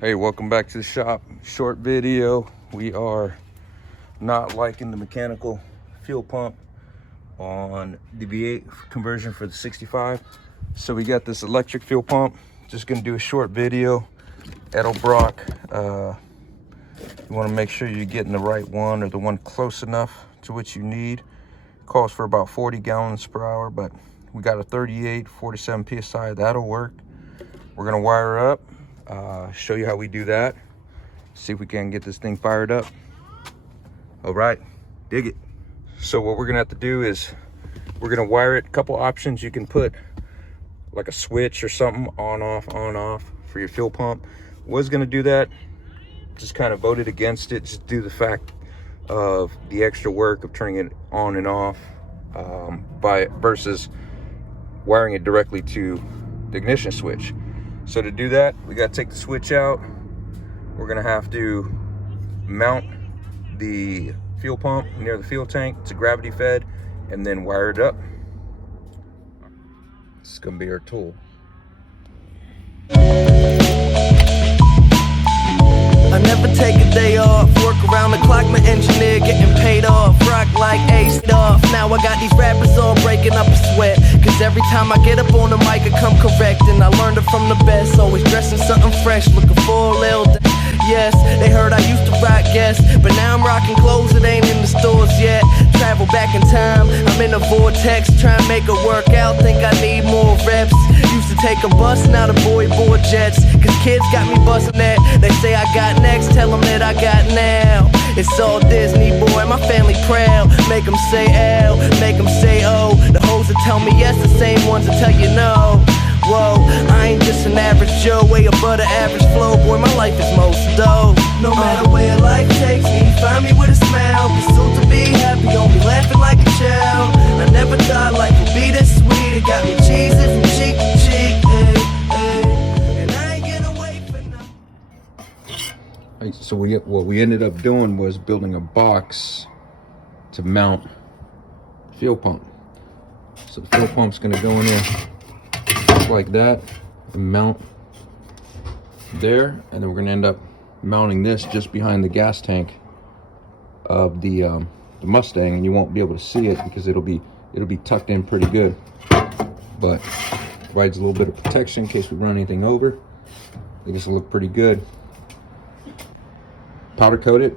Hey, welcome back to the shop. Short video. We are not liking the mechanical fuel pump on the V8 conversion for the 65. So we got this electric fuel pump. Just gonna do a short video. Edelbrock. You wanna make sure you're getting the right one or the one close enough to what you need. Calls for about 40 gallons per hour, but we got a 38, 47 PSI, that'll work. We're gonna wire up. Show you how we do that. See if we can get this thing fired up. All right, dig it. So what we're gonna have to do is we're gonna wire it. A couple options. You can put like a switch or something on off for your fuel pump. Was gonna do that, just kind of voted against it, just due to the fact of the extra work of turning it on and off versus wiring it directly to the ignition switch. So to do that, we got to take the switch out. We're going to have to mount the fuel pump near the fuel tank. It's a gravity fed, and then wire it up. This is going to be our tool. I never take a day off, work around the clock, my engineer getting paid off, rock like aced off. Now I got these rappers all breaking up a sweat, cause every time I get up on the mic I come correct, and I learned it from the best, always dressing something fresh, looking for a little yes, they heard I used to rock guests, but now I'm rocking clothes that ain't in the stores yet. Travel back in time, I'm in a vortex, trying to make it work out, think I need more reps. Used to take a bus, now the boy board jets, cause kids got me bustin' that. They say I got next, tell them that I got now. It's all Disney, boy, my family proud. Make them say L, make them say O. The hoes that tell me yes, the same ones that tell you no. Whoa, I ain't just an average Joe, way above the average flow. Boy, my life is most dope. No matter where life takes me, find me with a smile. Pursuit to be happy, don't be laughing like a child. I never thought life would be this sweet. It got me cheesy from cheek to cheek, and I ain't getting away from nothing. So what we ended up doing was building a box to mount the fuel pump. So the fuel pump's going to go in there like that and mount there, and then we're going to end up mounting this just behind the gas tank of the Mustang, and you won't be able to see it because it'll be tucked in pretty good, but provides a little bit of protection in case we run anything over. I think this will look pretty good. Powder coat it,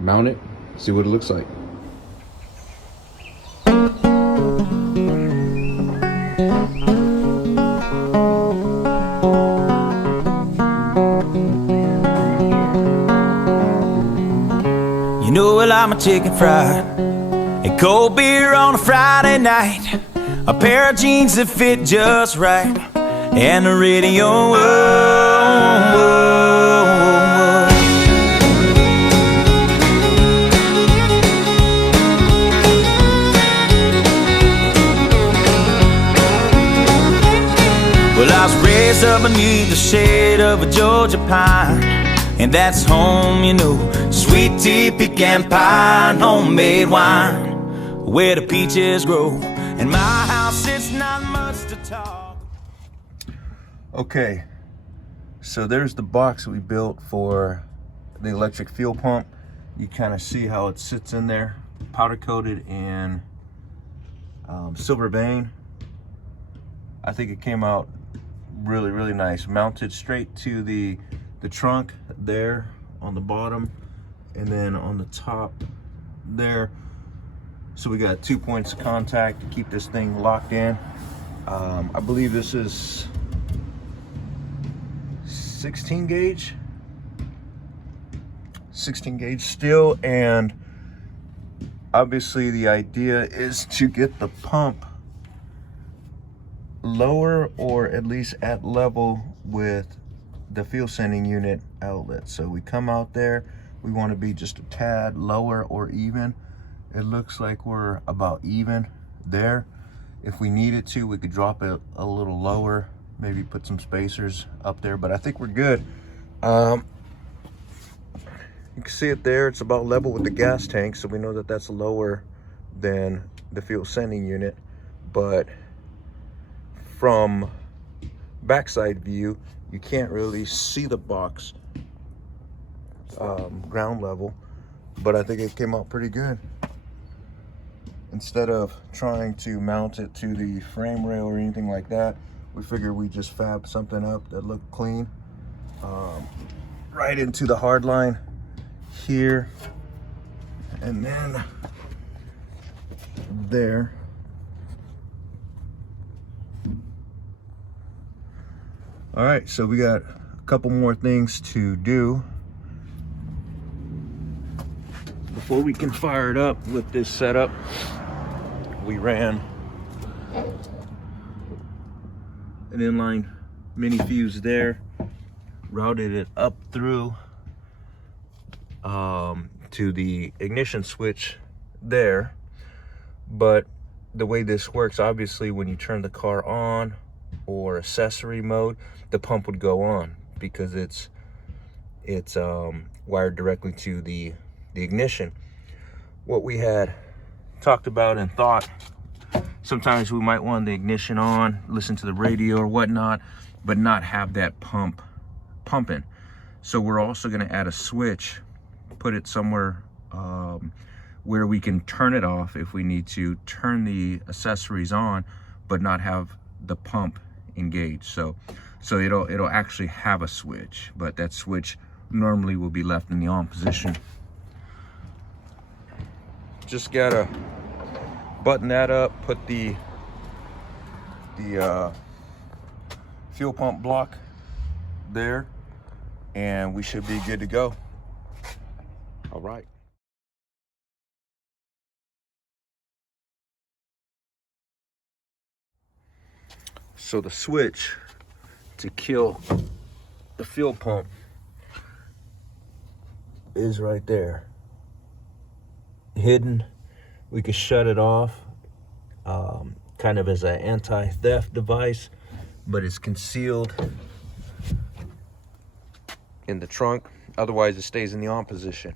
mount it, see what it looks like. You know, well, I'm a chicken fried and cold beer on a Friday night, a pair of jeans that fit just right, and the radio. Whoa, whoa, whoa. Well, I was raised up beneath the shade of a Georgia pine, and that's home, you know. Sweet tea, pecan pie, and homemade wine, where the peaches grow. In my house, it's not much to talk. Okay, so there's the box we built for the electric fuel pump. You kind of see how it sits in there, powder coated in silver vein. I think it came out really nice. Mounted straight to the trunk there on the bottom, and then on the top there. So we got 2 points of contact to keep this thing locked in. I believe this is 16 gauge steel, and obviously the idea is to get the pump lower, or at least at level with the fuel sending unit outlet. So we come out there, we want to be just a tad lower or even. It looks like we're about even there. If we needed to, we could drop it a little lower, maybe put some spacers up there, but I think we're good. You can see it there, it's about level with the gas tank, so we know that that's lower than the fuel sending unit. But from backside view, you can't really see the box ground level, but I think it came out pretty good. Instead of trying to mount it to the frame rail or anything like that, we figured we just fab something up that looked clean, right into the hard line here, and then there. All right, so we got a couple more things to do before we can fire it up with this setup. We ran an inline mini fuse there, routed it up through to the ignition switch there. But the way this works, obviously when you turn the car on or accessory mode, the pump would go on because it's wired directly to the ignition. What we had talked about and thought, sometimes we might want the ignition on, listen to the radio or whatnot, but not have that pump pumping. So we're also going to add a switch, put it somewhere where we can turn it off if we need to, turn the accessories on, but not have the pump engaged. So it'll actually have a switch, but that switch normally will be left in the on position. Just gotta button that up, put the fuel pump block there, and we should be good to go. All right. So the switch to kill the fuel pump is right there, hidden. We could shut it off kind of as an anti-theft device, but it's concealed in the trunk. Otherwise it stays in the on position.